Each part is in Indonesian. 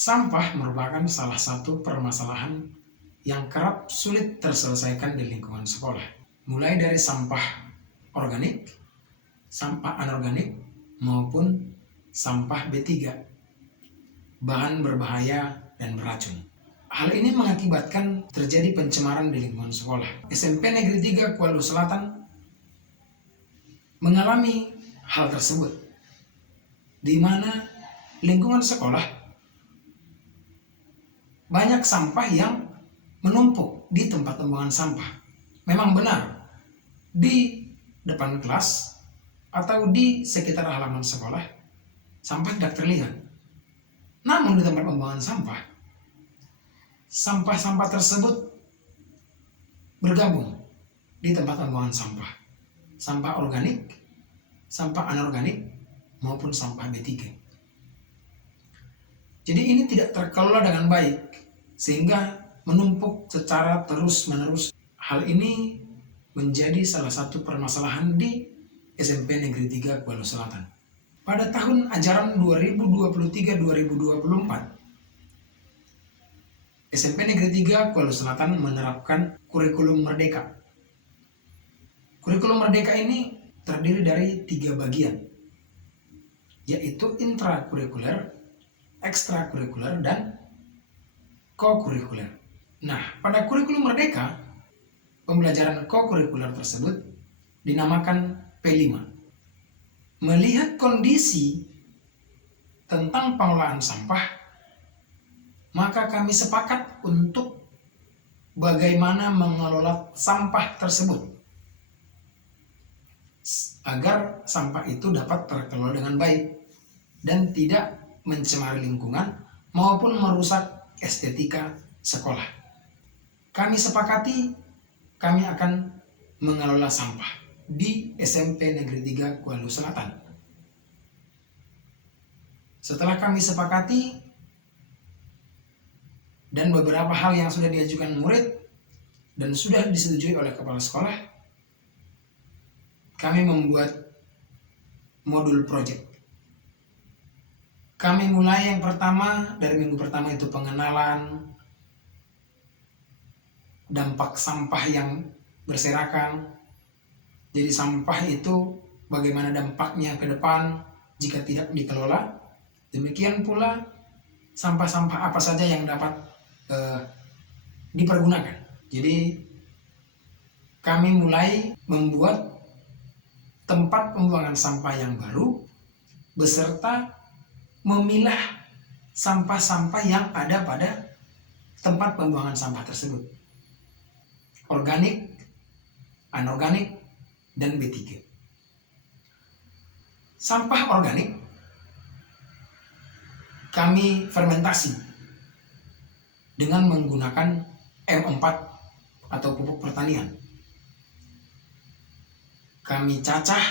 Sampah merupakan salah satu permasalahan yang kerap sulit terselesaikan di lingkungan sekolah. Mulai dari sampah organik, sampah anorganik, maupun sampah B3, bahan berbahaya dan beracun. Hal ini mengakibatkan terjadi pencemaran di lingkungan sekolah. SMP Negeri 3 Kuala Selatan mengalami hal tersebut, di mana lingkungan sekolah banyak sampah yang menumpuk di tempat pembuangan sampah. Memang benar, di depan kelas atau di sekitar halaman sekolah, sampah tidak terlihat. Namun di tempat pembuangan sampah, sampah-sampah tersebut bergabung di tempat pembuangan sampah. Sampah organik, sampah anorganik, maupun sampah B3. Jadi ini tidak terkelola dengan baik, sehingga menumpuk secara terus-menerus. Hal ini menjadi salah satu permasalahan di SMP Negeri 3 Kuala Selatan. Pada tahun ajaran 2023-2024, SMP Negeri 3 Kuala Selatan menerapkan kurikulum merdeka. Kurikulum merdeka ini terdiri dari 3 bagian, yaitu intrakurikuler, ekstrakurikuler, dan kokurikuler. Nah, pada kurikulum merdeka, pembelajaran kokurikuler tersebut dinamakan P5. Melihat kondisi tentang pengelolaan sampah, maka kami sepakat untuk bagaimana mengelola sampah tersebut agar sampah itu dapat terkelola dengan baik dan tidak mencemari lingkungan maupun merusak estetika sekolah. Kami sepakati kami akan mengelola sampah di SMP Negeri 3 Kuala Selatan. Setelah kami sepakati dan beberapa hal yang sudah diajukan murid dan sudah disetujui oleh kepala sekolah, kami membuat modul project. Kami mulai yang pertama, dari minggu pertama itu pengenalan dampak sampah yang berserakan. Jadi sampah itu bagaimana dampaknya ke depan jika tidak dikelola. Demikian pula sampah-sampah apa saja yang dapat dipergunakan. Jadi kami mulai membuat tempat pembuangan sampah yang baru beserta memilah sampah-sampah yang ada pada tempat pembuangan sampah tersebut. Organik, anorganik, dan B3. Sampah organik kami fermentasi dengan menggunakan M4 atau pupuk pertanian. Kami cacah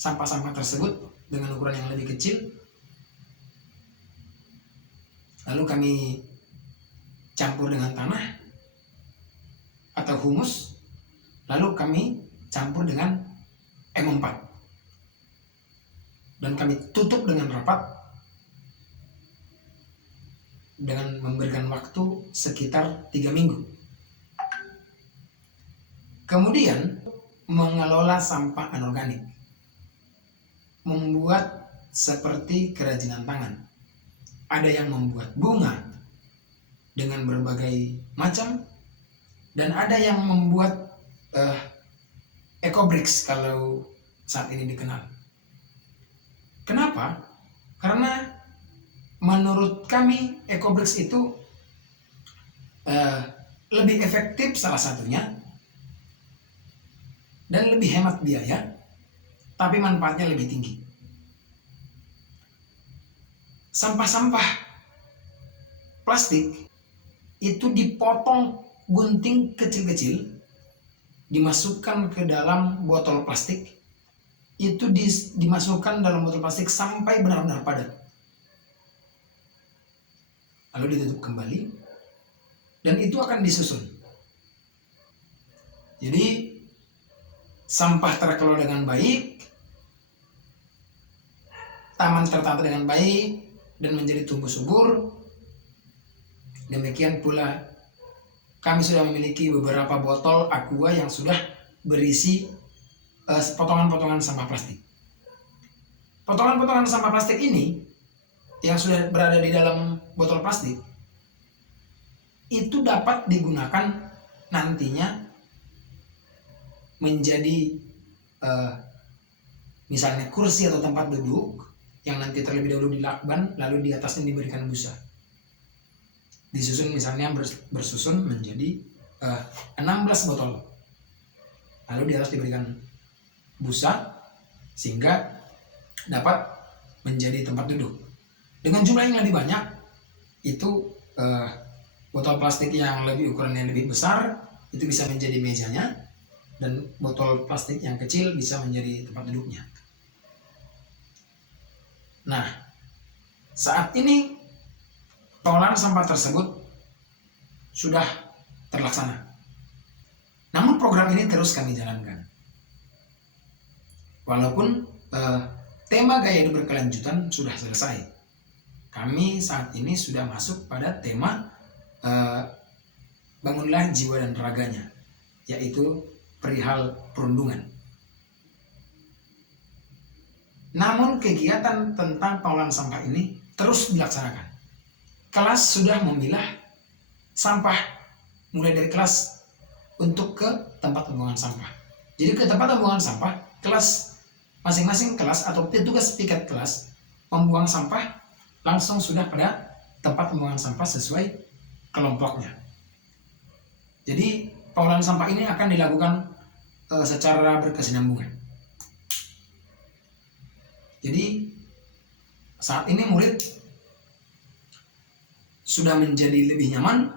sampah-sampah tersebut dengan ukuran yang lebih kecil. Lalu kami campur dengan tanah atau humus. Lalu kami campur dengan M4. Dan kami tutup dengan rapat dengan memberikan waktu sekitar 3 minggu. Kemudian mengelola sampah anorganik, membuat seperti kerajinan tangan. Ada yang membuat bunga dengan berbagai macam, dan ada yang membuat ecobricks kalau saat ini dikenal. Kenapa? Karena menurut kami ecobricks itu lebih efektif salah satunya, dan lebih hemat biaya, tapi manfaatnya lebih tinggi. Sampah-sampah plastik itu dipotong gunting kecil-kecil, dimasukkan ke dalam botol plastik, itu dimasukkan dalam botol plastik sampai benar-benar padat. Lalu ditutup kembali, dan itu akan disusun. Jadi sampah terkelola dengan baik, taman tertata dengan baik, dan menjadi tumbuh subur, Demikian pula kami sudah memiliki beberapa botol aqua yang sudah berisi potongan-potongan sampah plastik. Potongan-potongan sampah plastik ini yang sudah berada di dalam botol plastik itu dapat digunakan nantinya menjadi misalnya kursi atau tempat duduk yang nanti terlebih dahulu dilakban, lalu di atasnya diberikan busa. Disusun misalnya bersusun menjadi 16 botol, lalu di atas diberikan busa sehingga dapat menjadi tempat duduk. Dengan jumlah yang lebih banyak, itu botol plastik yang ukurannya lebih besar itu bisa menjadi mejanya, dan botol plastik yang kecil bisa menjadi tempat duduknya. Nah, saat ini pengolahan sampah tersebut sudah terlaksana. Namun program ini terus kami jalankan. Walaupun tema gaya hidup berkelanjutan sudah selesai, kami saat ini sudah masuk pada tema bangunlah jiwa dan raganya, yaitu perihal perundungan. Namun kegiatan tentang pengolahan sampah ini terus dilaksanakan. Kelas sudah memilah sampah mulai dari kelas untuk ke tempat pembuangan sampah. Jadi ke tempat pembuangan sampah, kelas masing-masing kelas atau petugas piket kelas membuang sampah langsung sudah pada tempat pembuangan sampah sesuai kelompoknya. Jadi pengolahan sampah ini akan dilakukan secara berkesinambungan. Jadi saat ini murid sudah menjadi lebih nyaman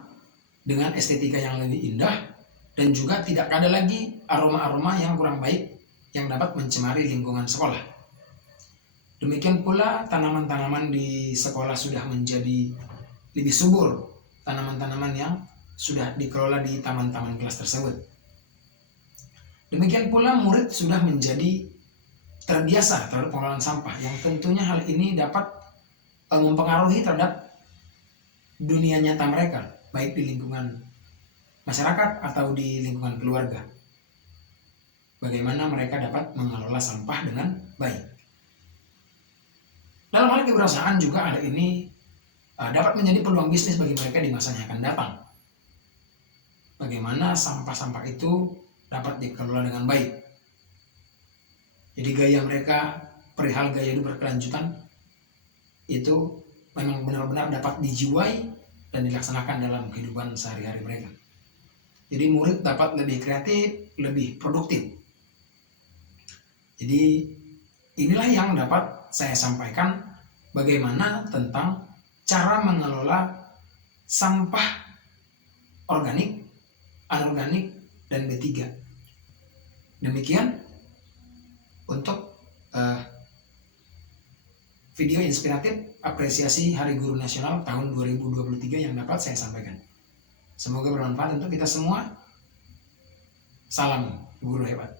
dengan estetika yang lebih indah, dan juga tidak ada lagi aroma-aroma yang kurang baik yang dapat mencemari lingkungan sekolah. Demikian pula tanaman-tanaman di sekolah sudah menjadi lebih subur, tanaman-tanaman yang sudah dikelola di taman-taman kelas tersebut. Demikian pula murid sudah menjadi terbiasa terhadap pengolahan sampah, yang tentunya hal ini dapat mempengaruhi terhadap dunia nyata mereka, baik di lingkungan masyarakat atau di lingkungan keluarga. Bagaimana mereka dapat mengelola sampah dengan baik. Dalam hal kewirausahaan juga ada ini dapat menjadi peluang bisnis bagi mereka di masa yang akan datang. Bagaimana sampah-sampah itu dapat dikelola dengan baik. Jadi gaya mereka, perihal gaya hidup berkelanjutan itu memang benar-benar dapat dijiwai dan dilaksanakan dalam kehidupan sehari-hari mereka. Jadi murid dapat lebih kreatif, lebih produktif. Jadi inilah yang dapat saya sampaikan bagaimana tentang cara mengelola sampah organik, anorganik, dan B3. Demikian untuk video inspiratif apresiasi Hari Guru Nasional tahun 2023 yang dapat saya sampaikan. Semoga bermanfaat untuk kita semua. Salam guru hebat.